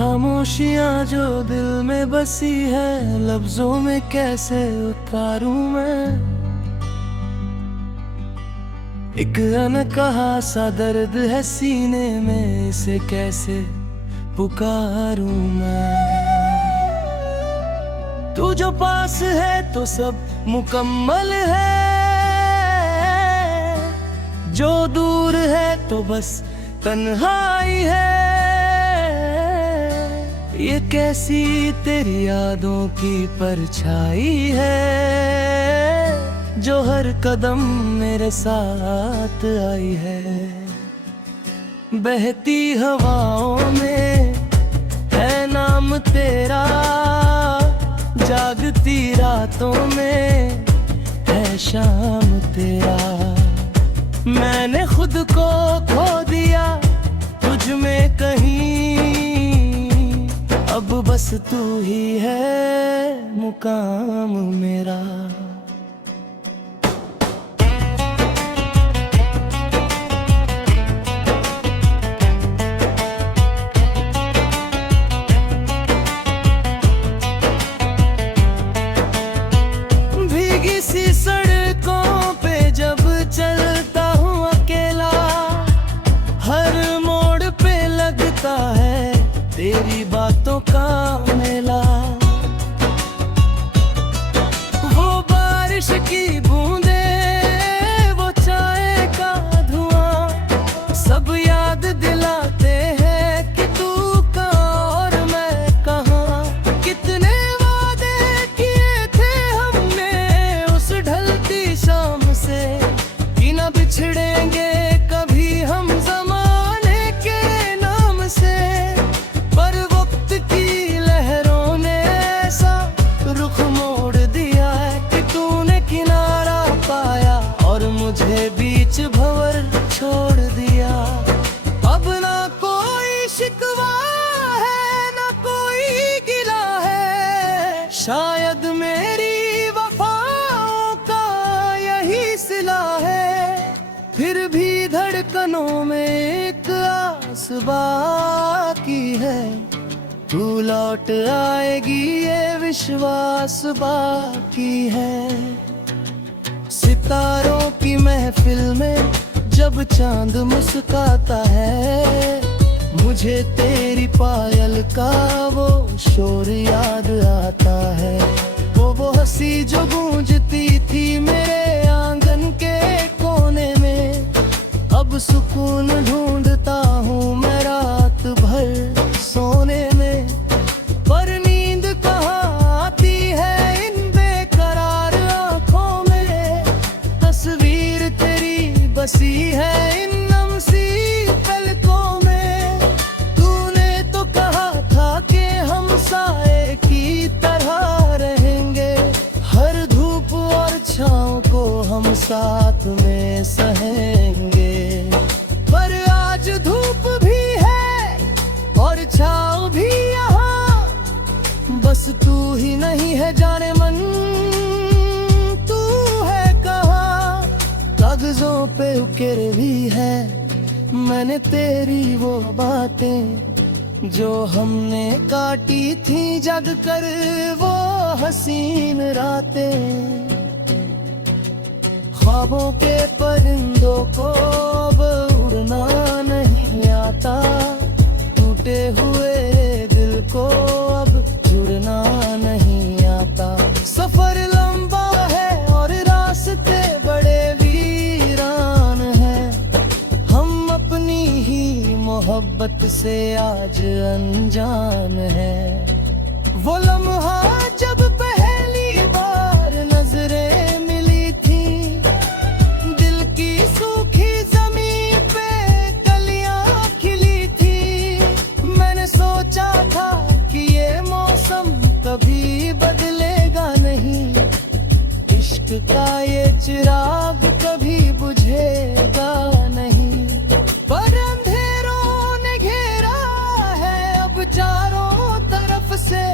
खामोशियां जो दिल में बसी है, लफ्जों में कैसे उतारूं मैं। एक अनकहा सा दर्द है सीने में, इसे कैसे पुकारूं मैं। तू जो पास है तो सब मुकम्मल है, जो दूर है तो बस तन्हाई है। ये कैसी तेरी यादों की परछाई है, जो हर कदम मेरे साथ आई है। बहती हवाओं में है नाम तेरा, जागती रातों में है शाम तेरा। मैंने खुद को खो दिया तुझ में कहीं, अब बस तू ही है मुकाम मेरा। भीगी सी सड़कों पे जब चलता हूँ अकेला, हर मोड़ पे लगता है तेरी बातों का मेला। वो बारिश की बूंदे, वो चाय का धुआं, सब याद दिलाते हैं कि तू कहाँ और मैं कहाँ। कितने वादे किए थे हमने उस ढलती शाम से, कि न बिछड़ेंगे कभी हम ज़माने के नाम से। पर वक्त की लहरों ने ऐसा रुख मोड़ दिया है कि तूने किनारा पाया और मुझे बीच भंवर छोड़ दिया। अब ना कोई शिकवा है ना कोई गिला है, शायद मेरी वफाओं का यही सिला है। फिर भी धड़कनों में एक आस बाकी है, तू लौट आएगी ये विश्वास बाकी है। सितारों की महफिल में जब चांद मुस्काता है, मुझे तेरी पायल का वो शोर याद आता है। वो हंसी जो गूंजती थी मेरे आंगन के कोने में, अब सुकून ढूंढता हूँ मैं रात भर सोने में। पर नींद कहाँ आती है इन बेकरार आँखों में, तस्वीर तेरी बसी है इन नम सी पलकों में। तूने तो कहा था कि हम साए की तरह रहेंगे, हर धूप और छाँव को हम साथ में सहेंगे। पर आज धूप भी है और छाँव भी यहाँ, बस तू ही नहीं है जाने मन, तू है कहाँ। कागजों पे उकेर भी है मैंने तेरी वो बातें, जो हमने काटी थी जग कर वो हसीन रातें। ख्वाबों के परिंदों को अब उड़ना नहीं आता, टूटे हुए दिल को अब जुड़ना नहीं आता। सफर लंबा है और रास्ते बड़े वीरान हैं, हम अपनी ही मोहब्बत से आज अनजान हैं। वो लम्हा जब पहली बार नजरें मिली थी, दिल की सूखी जमीन पे कलियां खिली थी। मैंने सोचा था कि ये मौसम कभी बदलेगा नहीं, इश्क का ये चिराग कभी बुझेगा नहीं। पर अंधेरों ने घेरा है अब चारों तरफ से,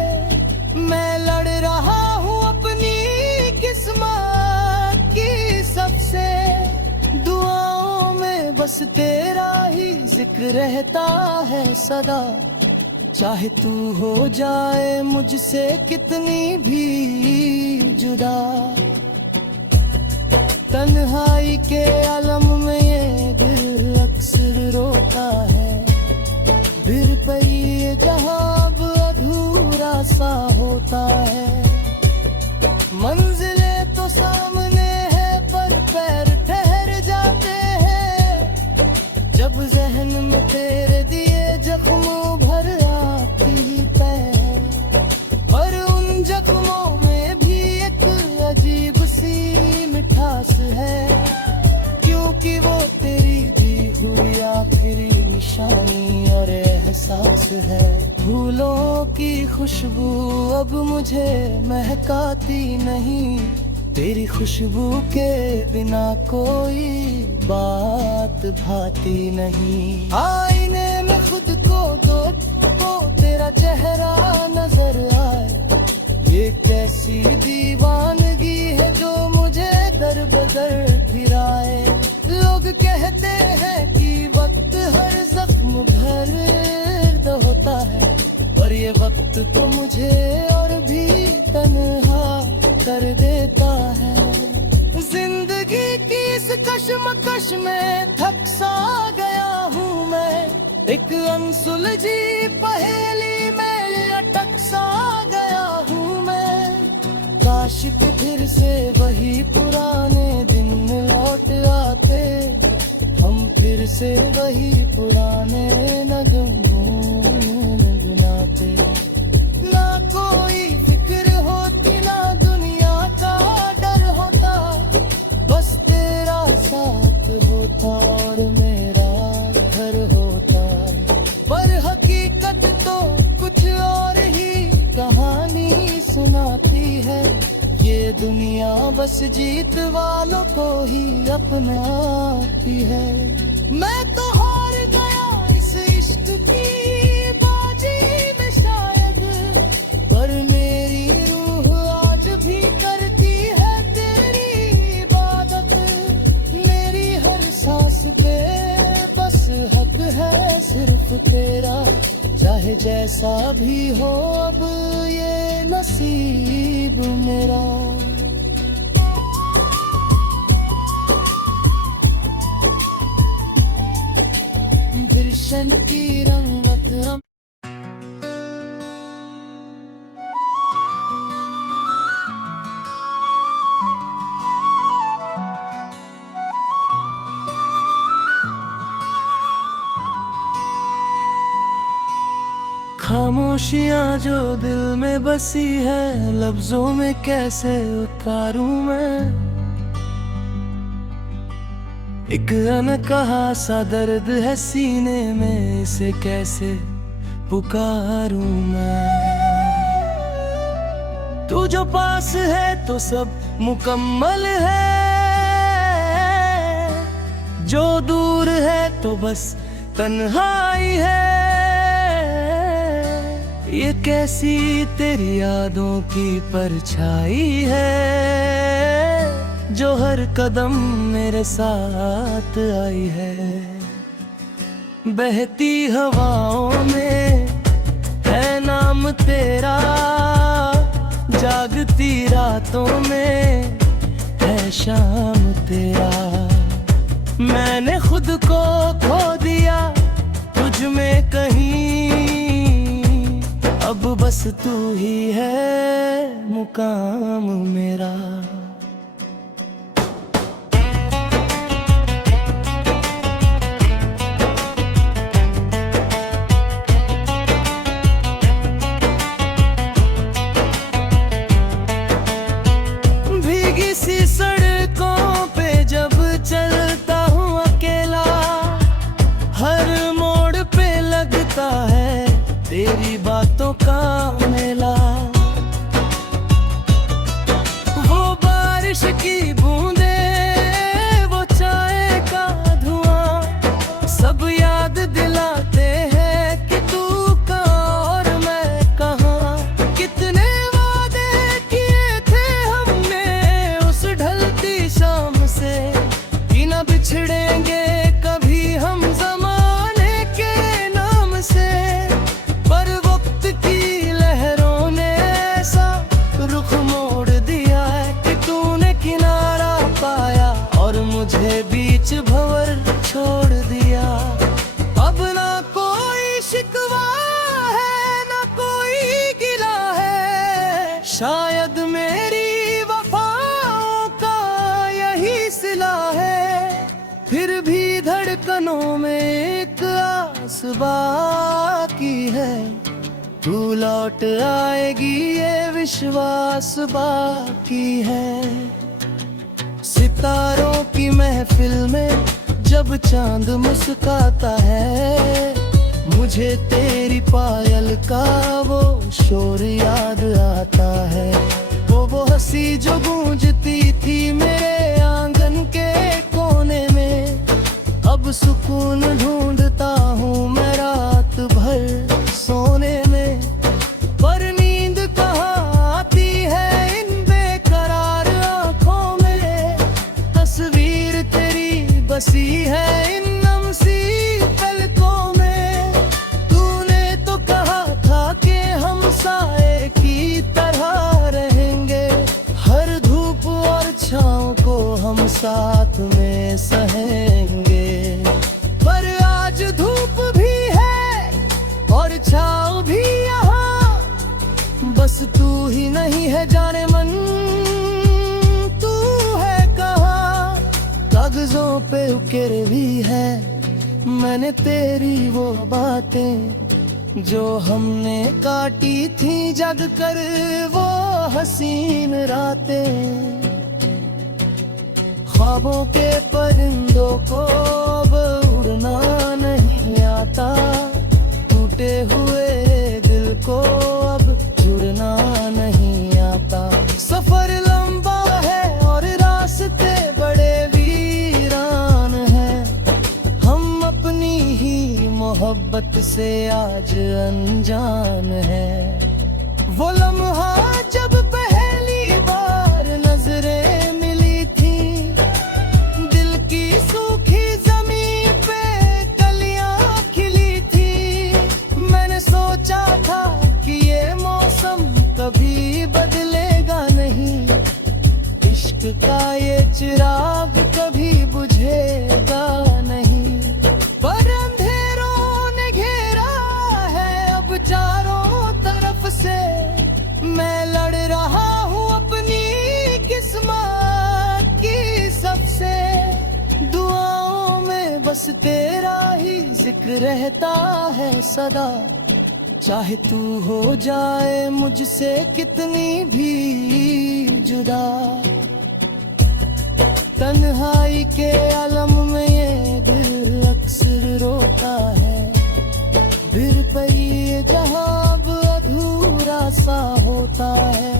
मैं लड़ रहा हूँ अपनी किस्मत की सबसे। दुआओं में बस तेरा ही जिक्र रहता है सदा, चाहे तू हो जाए मुझसे कितनी भी जुदा, तन्हाई के आलम में ये दिल अक्सर रोता है। फिर पे ये जहां अब अधूरा सा होता है। मंजिलें तो सामने है पर पैर ठहर जाते हैं, जब जहन में तेरे दिए जख्मों भर आती है। पर उन जख्मों में भी एक अजीब सी मिठास है, क्योंकि वो तेरी दी हुई आखिरी निशानी और एहसास है। फूलों की खुशबू अब मुझे महकाती नहीं, तेरी खुशबू के बिना कोई बात भाती नहीं। आईने में खुद को दो तो तेरा चेहरा नजर आए, ये कैसी दीवानगी है जो मुझे दर बदर फिराए। लोग कहते हैं कि वक्त हर जख्म भर होता है, पर ये वक्त तो मुझे और भी तन्हा कर देता है। जिंदगी की इस कश्मकश में थक सा गया हूँ मैं, एक अनसुलझी पहेली में अटक सा गया हूँ मैं। काश कि फिर से वही पुराने दिन लौट आते, हम फिर से वही पुराने नगमों गुनगुनाते। ना कोई फिक्र होती ना दुनिया का डर होता, बस तेरा साथ होता और मेरा घर होता। पर हकीकत तो कुछ और ही कहानी सुनाती है, ये दुनिया बस जीत वालों को ही अपनाती है। मैं तो हार गया इस इश्क की बाजी में शायद, पर मेरी रूह आज भी करती है तेरी इबादत। मेरी हर सांस पे बस हक है सिर्फ तेरा, चाहे जैसा भी हो अब ये नसीब मेरा। गुलशन की रंगत हम खामोशियाँ जो दिल में बसी है, लफ्जों में कैसे उतारूं मैं। एक अनकहा सा दर्द है सीने में, इसे कैसे पुकारूं मैं। तू जो पास है तो सब मुकम्मल है, जो दूर है तो बस तन्हाई है। ये कैसी तेरी यादों की परछाई है, जो हर कदम मेरे साथ आई है। बहती हवाओं में है नाम तेरा, जागती रातों में है शाम तेरा। मैंने खुद को खो दिया तुझ में कहीं, अब बस तू ही है मुकाम मेरा। भीगी सी सड़कों पे जब चलता हूँ अकेला, हर मोड़ पे लगता है तेरी बातों का मेला। वो बारिश की बूंदे, वो चाय का धुआं, सब याद दिलाते हैं कि तू कहाँ और मैं कहाँ। कितने वादे किए थे हमने उस ढलती शाम से, कि न बिछड़ेंगे कभी हम जमाने के नाम से। पर वो धड़कनों में एक आस बाकी है, तू लौट आएगी ये विश्वास बाकी है। सितारों की महफिल में जब चांद मुस्काता है, मुझे तेरी पायल का वो शोर याद आता है। वो हंसी जो गूंजती थी मेरे आंगन के कोने में, अब सुकून ढूंढता हूँ मैं रात भर सोने में। पर नींद कहाँ आती है इन बेकरार आँखों में, तस्वीर तेरी बसी है इन नम सी पलकों में। तूने तो कहा था कि हम साए की तरह रहेंगे, हर धूप और छाँव को हम साथ में सहेंगे। पर आज धूप भी है और छाँव भी यहाँ, बस तू ही नहीं है जाने मन, तू है कहाँ। कागजों पे उकेरे भी है मैंने तेरी वो बातें, जो हमने काटी थी जग कर वो हसीन रातें। ख्वाबों के परिंदों को अब उड़ना नहीं आता, टूटे हुए दिल को अब जुड़ना नहीं आता। सफर लंबा है और रास्ते बड़े वीरान हैं, हम अपनी ही मोहब्बत से आज अनजान हैं। वो लम्हा जब पहली बार नजरें मिली थी, दिल की सूखी जमीन पे कलियां खिली थी। मैंने सोचा था कि ये मौसम कभी बदलेगा नहीं, इश्क का ये चिराग कभी बुझेगा नहीं। पर अंधेरों ने घेरा है अब चारों तरफ से, मैं लड़ रहा हूँ अपनी किस्मत की सबसे। दुआओं में बस तेरा ही जिक्र रहता है सदा, चाहे तू हो जाए मुझसे कितनी भी जुदा। तन्हाई के आलम में ये दिल अक्सर रोता है, फिर पर ये जहां अब अधूरा सा होता है।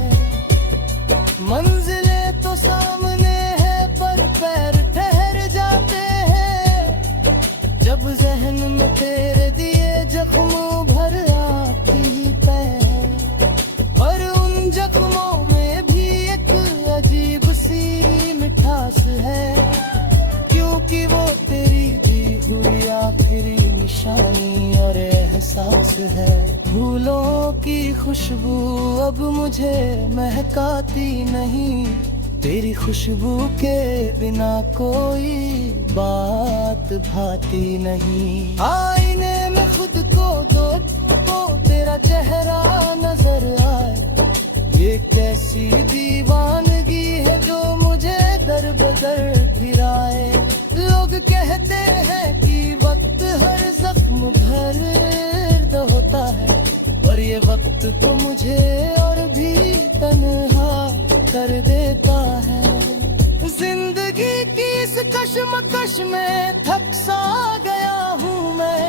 मंजिलें तो सामने है पर पैर ठहर जाते हैं, जब जहन में तेरे दिए जख्मों भर आती है। पर उन जख्मों में भी एक अजीब सी मिठास है, क्योंकि वो तेरी दी हुई आखिरी निशानी और एहसास है। फूलों की खुशबू अब मुझे महकाती नहीं, तेरी खुशबू के बिना कोई बात भाती नहीं। आईने में खुद को दो तो तेरा चेहरा नजर आए, ये कैसी दीवानगी है जो मुझे दर बदर फिराए। लोग कहते हैं कि वक्त हर जख्म भर होता है, पर ये वक्त तो मुझे और भी तन्हा कर देता है। जिंदगी की इस कशमकश में थक सा गया हूँ मैं,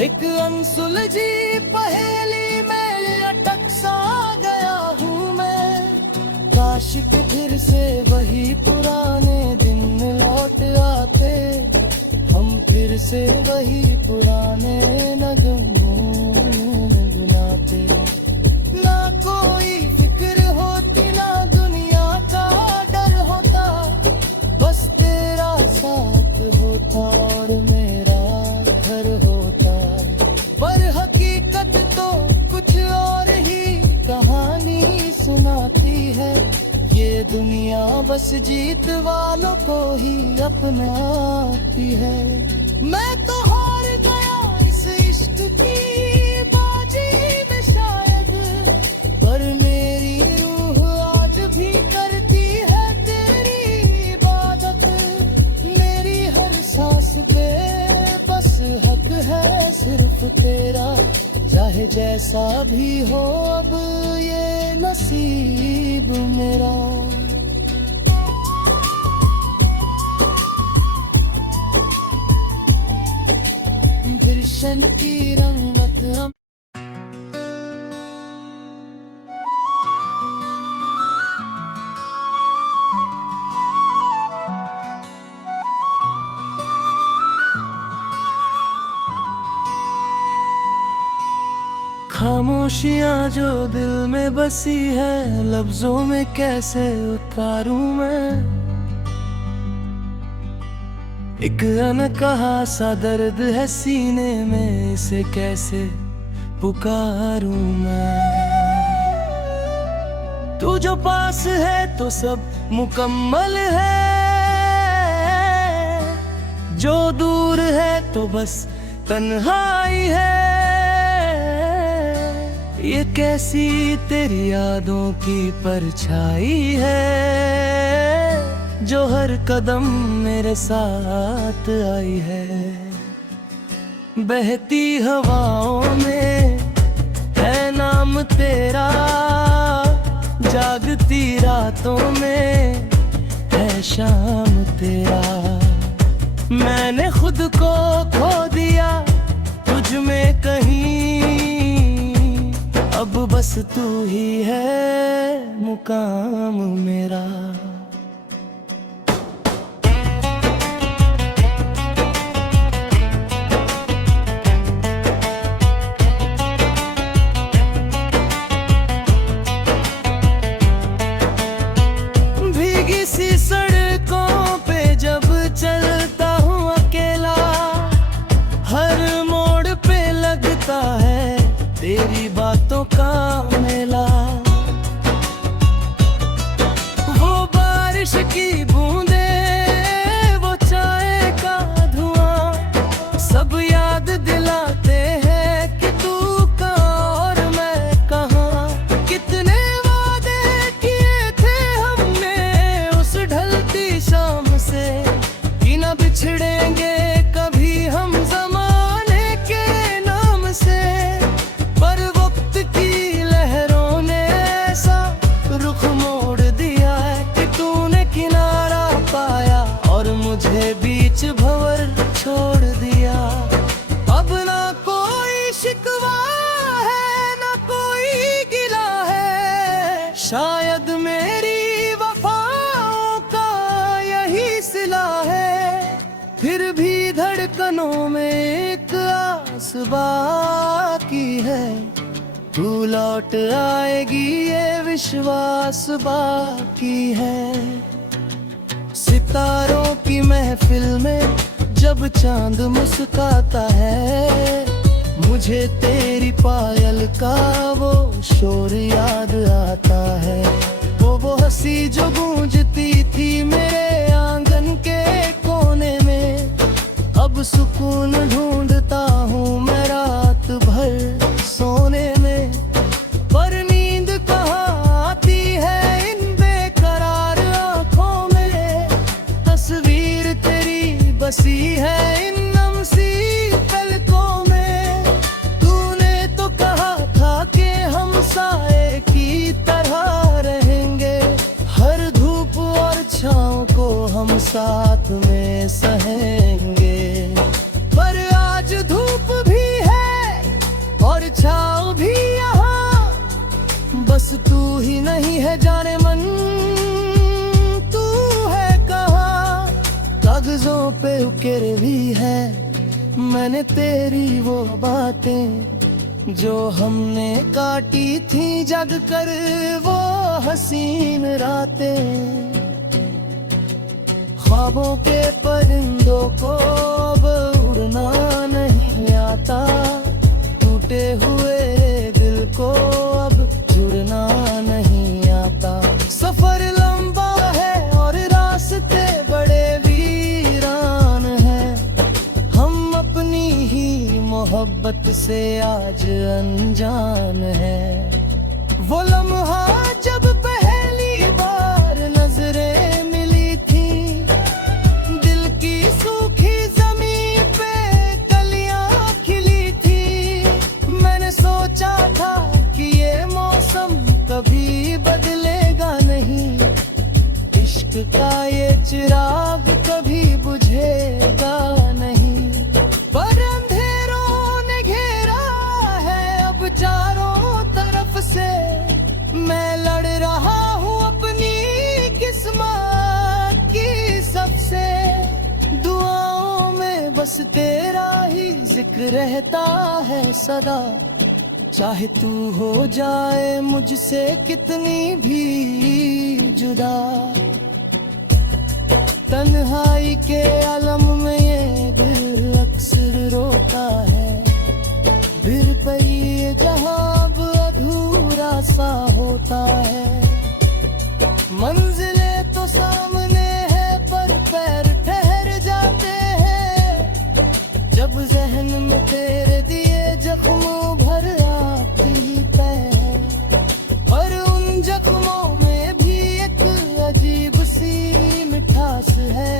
एक अनसुलझी पहेली में अटक सा गया हूँ मैं। काश के फिर से वही पुराने दिन लौट आते, हम फिर से वही पुराने नगमों गुनगुनाते। ना कोई फिक्र होती ना दुनिया का डर होता, बस तेरा साथ होता और मेरा घर होता। पर हकीकत तो कुछ और ही कहानी सुनाती है, ये दुनिया बस जीत वालों को ही अपनाती है। मैं तो हार गया इस इश्क की बाजी में शायद, पर मेरी रूह आज भी करती है तेरी इबादत। मेरी हर सांस पे चाहे जैसा भी हो अब ये नसीब मेरा। गुलशन की रंगत हम खामोशियाँ जो दिल में बसी है, लफ्जों में कैसे उतारूं मैं। एक अनकहा सा दर्द है सीने में, इसे कैसे पुकारूं मैं। तू जो पास है तो सब मुकम्मल है, जो दूर है तो बस तन्हाई है। ये कैसी तेरी यादों की परछाई है, जो हर कदम मेरे साथ आई है। बहती हवाओं में है नाम तेरा, जागती रातों में है शाम तेरा। मैंने खुद को खो दिया तुझ में कहीं, अब बस तू ही है मुकाम मेरा। भीगी सी सड़कों पे जब चलता हूँ अकेला, हर मोड़ पे लगता है तेरी बातों का मेला। वो बारिश की बूंदे, वो चाय का धुआं, सब याद दिलाते हैं कि तू कहाँ और मैं कहाँ। कितने वादे किए थे हमने उस ढलती शाम से, कि न बिछड़ेंगे कभी हम ज़माने के नाम से। पर वक्त की लहरों ने ऐसा रुख मोड़ दिया है कि तूने किनारा पाया और मुझे बीच भंवर छोड़ दिया। अब ना कोई शिकवा है ना कोई गिला है, शायद मेरी वफाओं का यही सिला है। फिर भी धड़कनों में एक आस बाकी है, तू लौट आएगी ये विश्वास बाकी है। सितारों की महफिल में जब चांद मुस्काता है, मुझे तेरी पायल का वो शोर याद आता है। वो हंसी जो गूंजती थी मेरे आंगन के कोने में, अब सुकून ढूंढता हूँ मैं रात भर सोने में। पर नींद कहाँ आती है इन बेकरार आँखों में, तस्वीर तेरी बसी है इन नम सी पलकों में। तूने तो कहा था कि हम साए की तरह रहेंगे, हर धूप और छाँव को हम साथ में सहेंगे। पर आज धूप भी है और छाँव भी यहाँ, बस तू ही नहीं है जाने मन, तू है कहाँ। कागजों पे उकेर भी है मैंने तेरी वो बातें, जो हमने काटी थी जग कर वो हसीन रातें। ख्वाबों के परिंदों को अब उड़ना नहीं आता, टूटे हुए दिल को अब जुड़ना नहीं आता। सफर लंबा है और रास्ते बड़े वीरान हैं, हम अपनी ही मोहब्बत से आज अनजान हैं। वो लम्हा जब पहली बार नजरें मिली थी, दिल की सूखी जमीन पे कलियां खिली थी। मैंने सोचा चिराग कभी बुझेगा नहीं। पर अंधेरों ने घेरा है अब चारों तरफ से, मैं लड़ रहा हूँ अपनी किस्मत की सबसे। दुआओं में बस तेरा ही जिक्र रहता है सदा, चाहे तू हो जाए मुझसे कितनी भी जुदा। तन्हाई के आलम में ये दिल अक्सर रोता है, फिर पर ये जहां अब अधूरा सा होता है। मंजिलें तो सामने है पर पैर ठहर जाते हैं, जब जहन में तेरे दिए जख्मों भर आती है। पर उन जख्मों में भी एक अजीब सी मिठास है,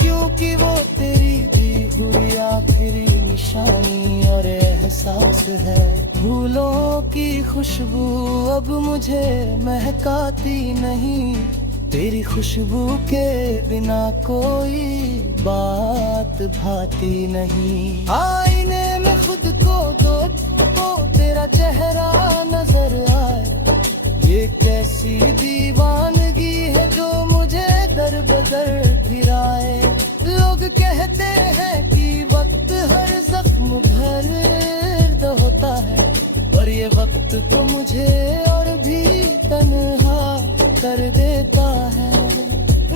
क्योंकि वो तेरी दी हुई आखिरी निशानी और एहसास है। फूलों की खुशबू अब मुझे महकाती नहीं, तेरी खुशबू के बिना कोई बात भाती नहीं। आईने में खुद को दो तो तेरा चेहरा नजर आए, ये कैसी दीवानगी है जो मुझे दर बदर फिराए। लोग कहते हैं कि वक्त हर जख्म भर होता है, पर ये वक्त तो मुझे और भी तन्हा कर देता है।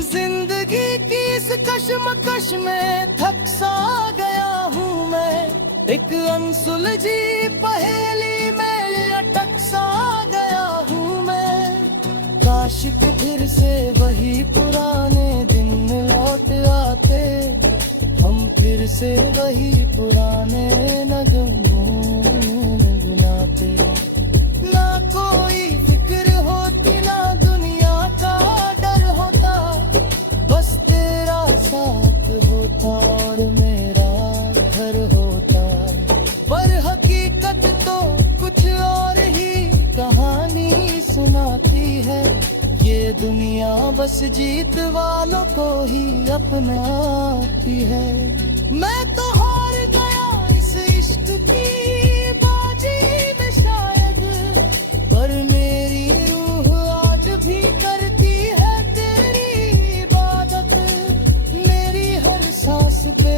जिंदगी की इस कशमकश में थक सा गया हूँ मैं, एक अनसुलझी पहेली में अटक सा गया हूँ मैं। काश कि फिर से वही पुराने दिन लौट आते, हम फिर से वही पुराने नगमों गुनगुनाते। ना कोई फिक्र होती ना दुनिया का डर होता, बस तेरा साथ होता और मेरा घर होता। पर हकीकत तो कुछ और ही कहानी सुनाती है, ये दुनिया बस जीत वालों को ही अपनाती है। मैं तो हार गया इस इश्क की बाजी में शायद, पर मेरी रूह आज भी करती है तेरी इबादत। मेरी हर सांस पे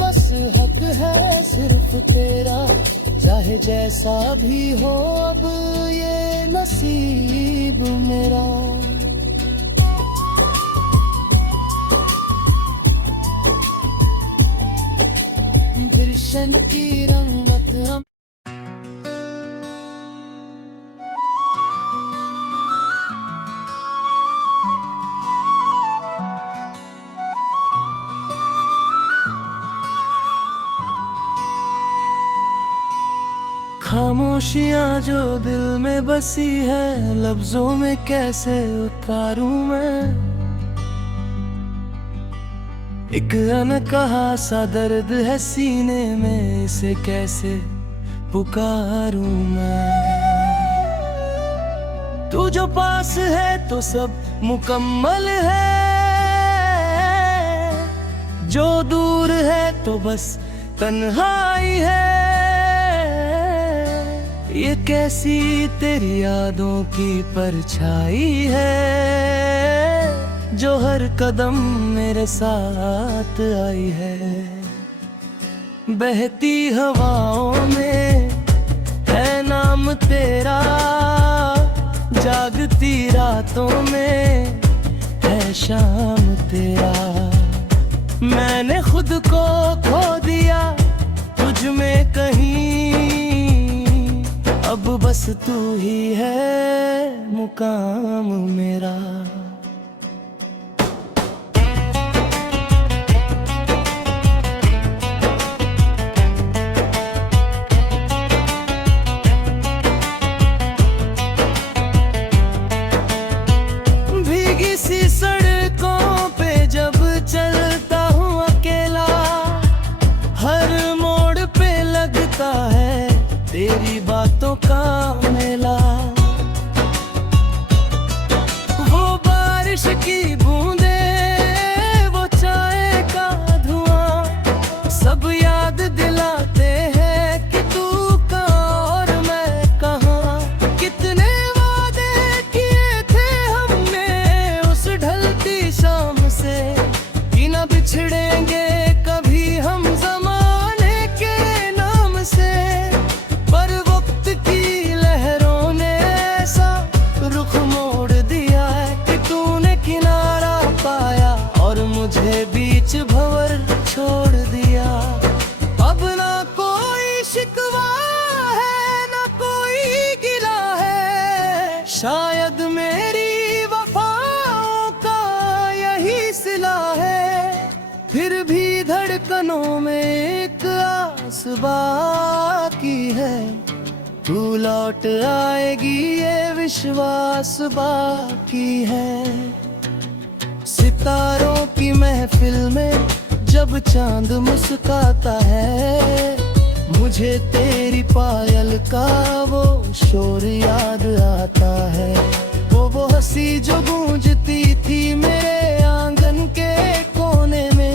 बस हक है सिर्फ तेरा, चाहे जैसा भी हो अब ये नसीब मेरा। गुलशन की रंगत हम खामोशियाँ जो दिल में बसी है, लफ्जों में कैसे उतारूं मैं। एक अनकहा सा दर्द है सीने में, इसे कैसे पुकारूं मैं। तू जो पास है तो सब मुकम्मल है, जो दूर है तो बस तन्हाई है। ये कैसी तेरी यादों की परछाई है, जो हर कदम मेरे साथ आई है। बहती हवाओं में है नाम तेरा, जागती रातों में है शाम तेरा। मैंने खुद को खो दिया तुझ में कहीं, अब बस तू ही है मुकाम मेरा। भीगी सी सड़कों पे जब चलता हूँ अकेला, हर मोड़ पे लगता है तेरी बातों का मेला। वो बारिश की बूंदें धड़कनों में एक आस बाकी है, तू लौट आएगी ये विश्वास बाकी है। सितारों की महफिल में जब चांद मुस्काता है, मुझे तेरी पायल का वो शोर याद आता है। वो हंसी जो गूंजती थी मेरे आंगन के कोने में,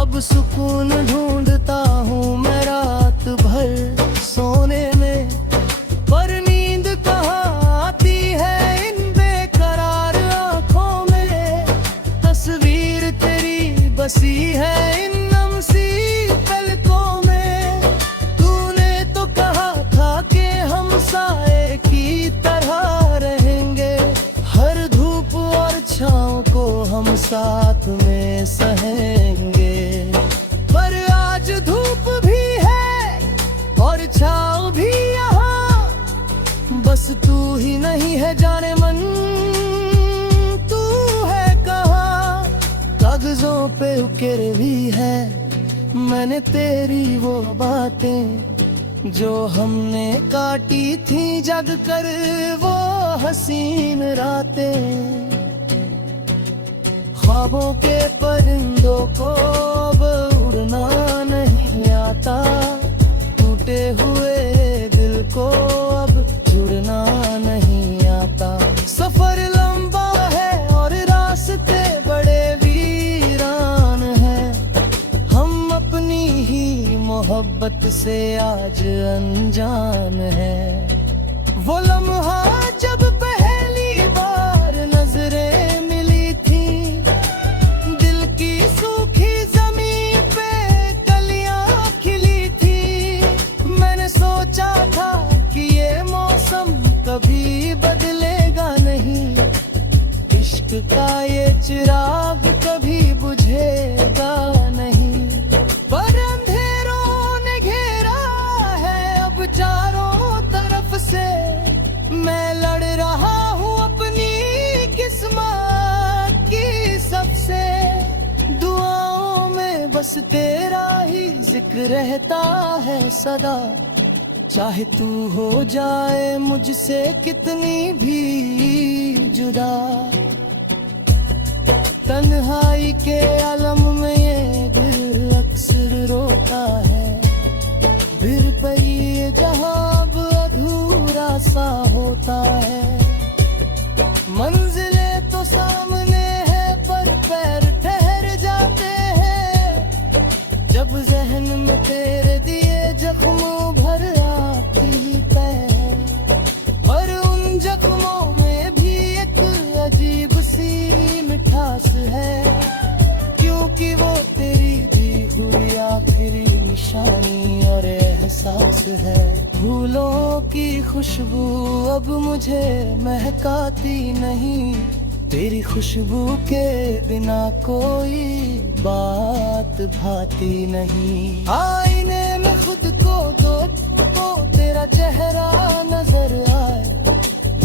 अब सुकून ढूंढता हूँ मैं रात भर सोने में। पर नींद कहाँ आती है इन बेकरार आँखों में, तस्वीर तेरी बसी है इन नम सी पलकों में। तूने तो कहा था कि हम साए की तरह रहेंगे, हर धूप और छाँव को हम साथ में सहेंगे। पर आज धूप भी है और छाँव भी यहाँ, बस तू ही नहीं है जाने मन, तू है कहाँ। कागजों पे उकेर भी है मैंने तेरी वो बातें, जो हमने काटी थी जग कर वो हसीन रातें। ख्वाबों के परिंदों को अब उड़ना नहीं आता, टूटे हुए दिल को अब जुड़ना नहीं आता। सफर लंबा है और रास्ते बड़े वीरान हैं, हम अपनी ही मोहब्बत से आज अनजान है। वो लम्हा जब पहली बार नजरें मिली थी, दिल की सूखी जमीन पे कलियां खिली थी। मैंने सोचा था कि ये मौसम कभी बदलेगा नहीं, इश्क का ये चिराग कभी बुझेगा नहीं। पर अंधेरों ने घेरा है अब चारों तरफ से, मैं लड़ रहा हूँ अपनी किस्मत की सबसे। दुआओं में बस तेरा ही जिक्र रहता है सदा, चाहे तू हो जाए मुझसे कितनी भी जुदा। तन्हाई के आलम में ये दिल अक्सर रोता है, फिर पे ये जहां अब अधूरा सा होता है। मंजिलें तो सामने है पर पैर ठहर जाते हैं, जब जहन में तेरे दिए जख्मों भर आती है। पर उन जख्मों में भी एक अजीब सी मिठास है, क्योंकि वो तेरी दी हुई आखिरी निशानी और एहसास है। फूलों की खुशबू अब मुझे महकाती नहीं, तेरी खुशबू के बिना कोई बात भाती नहीं। आईने में खुद को दो तो तेरा चेहरा नजर आए,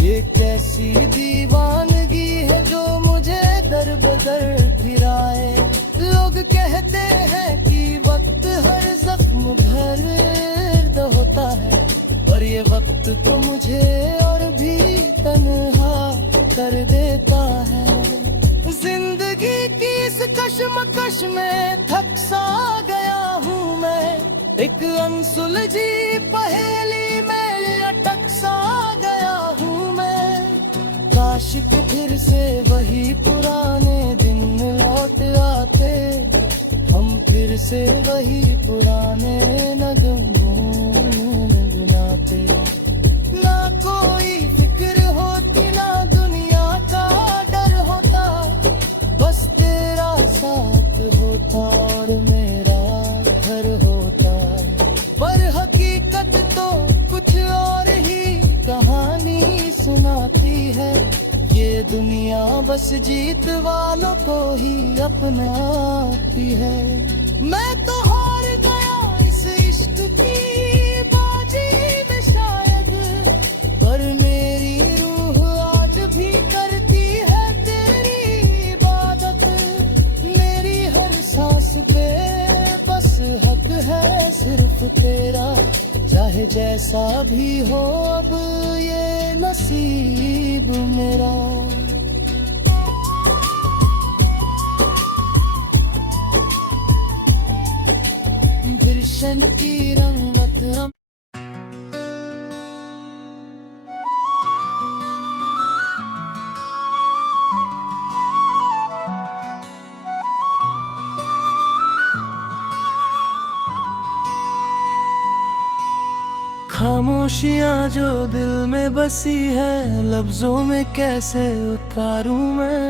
ये कैसी दीवानगी है जो मुझे दर बदर फिराए। लोग कहते हैं कि वक्त हर जख्म भर दर्द होता है, पर ये वक्त तो मुझे और भी तन्हा कर देता है। जिंदगी की इस कश्मकश में थक सा गया हूँ मैं, एक अनसुलझी पहेली में अटक सा गया हूँ मैं। काश कि फिर से वही पुराने दिन लौट आते, हम फिर से वही पुराने नगमों गुनगुनाते। ना कोई फिक्र होती ना दुनिया का डर होता, बस तेरा साथ होता और मेरा घर होता। पर हकीकत तो कुछ और ही कहानी सुनाती है, ये दुनिया बस जीत वालों को ही अपनाती है। मैं तो हार गया इस इश्क की बाजी में शायद, पर मेरी रूह आज भी करती है तेरी इबादत। मेरी हर सांस पे तेरे जैसा भी हो अब ये नसीब मेरा। गुलशन की रंगत हम खामोशियाँ जो दिल में बसी है, लफ्जों में कैसे उतारूं मैं।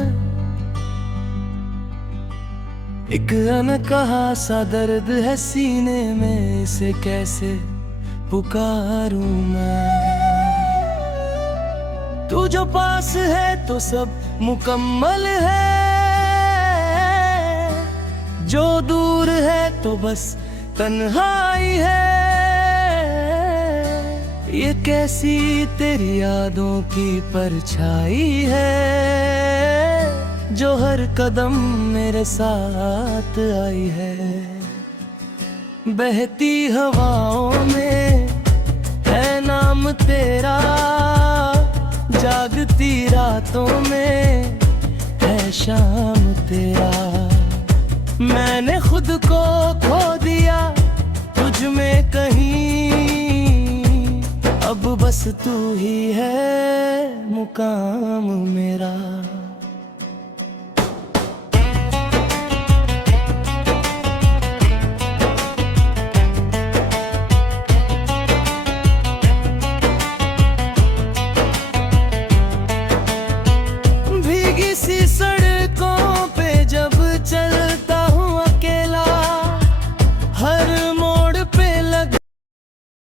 एक अनकहा सा दर्द है सीने में, इसे कैसे पुकारूं मैं। तू जो पास है तो सब मुकम्मल है, जो दूर है तो बस तन्हाई है। ये कैसी तेरी यादों की परछाई है, जो हर कदम मेरे साथ आई है। बहती हवाओं में है नाम तेरा, जागती रातों में है शाम तेरा। मैंने खुद को खो दिया तुझ में कहीं, अब बस तू ही है मुकाम मेरा।